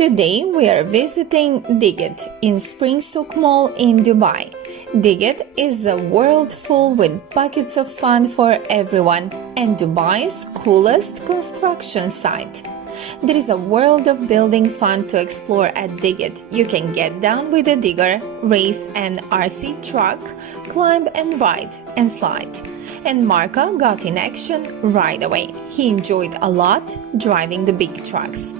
Today we are visiting Digit in Spring Souk Mall in Dubai. Digit is a world full with buckets of fun for everyone and Dubai's coolest construction site. There is a world of building fun to explore at Digit. You can get down with a digger, race an RC truck, climb and ride and slide. And Marco got in action right away. He enjoyed a lot driving the big trucks.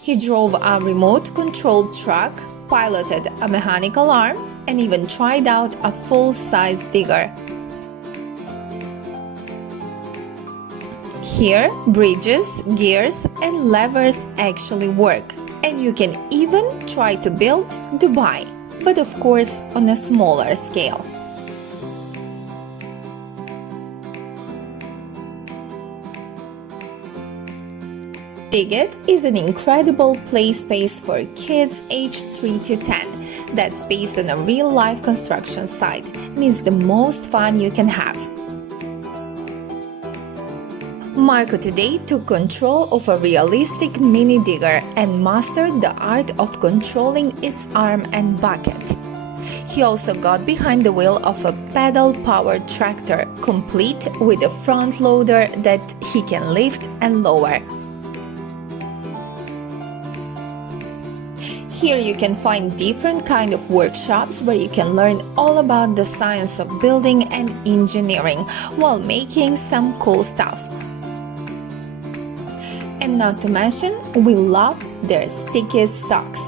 He drove a remote-controlled truck, piloted a mechanical arm, and even tried out a full-size digger. Here, bridges, gears, and levers actually work, and you can even try to build Dubai, but of course on a smaller scale. Digit is an incredible play space for kids aged 3 to 10 that's based on a real-life construction site and is the most fun you can have. Marco today took control of a realistic mini digger and mastered the art of controlling its arm and bucket. He also got behind the wheel of a pedal-powered tractor, complete with a front loader that he can lift and lower. Here you can find different kind of workshops where you can learn all about the science of building and engineering while making some cool stuff. And not to mention, we love their sticky socks.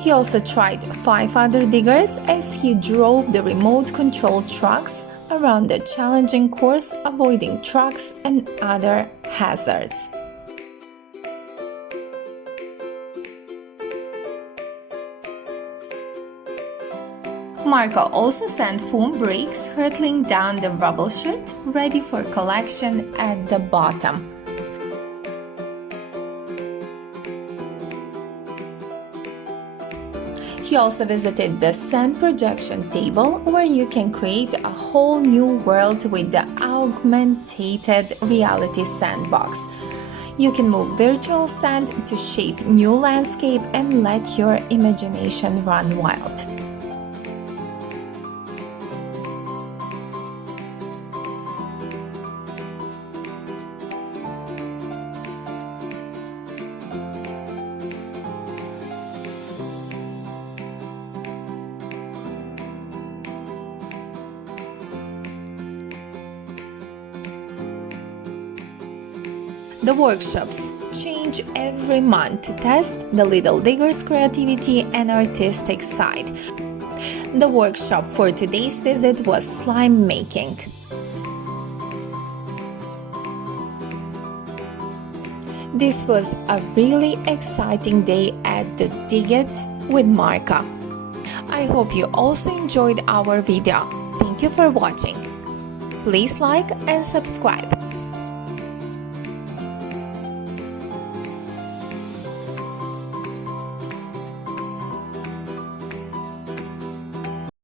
He also tried 5 other diggers as he drove the remote-controlled trucks around the challenging course, avoiding trucks and other hazards. Marco also sent foam bricks hurtling down the rubble chute, ready for collection at the bottom. He also visited the sand projection table, where you can create a whole new world with the augmented reality sandbox. You can move virtual sand to shape new landscape and let your imagination run wild. The workshops change every month to test the little digger's creativity and artistic side. The workshop for today's visit was slime making. This was a really exciting day at the Digit with Marco. I hope you also enjoyed our video. Thank you for watching. Please like and subscribe.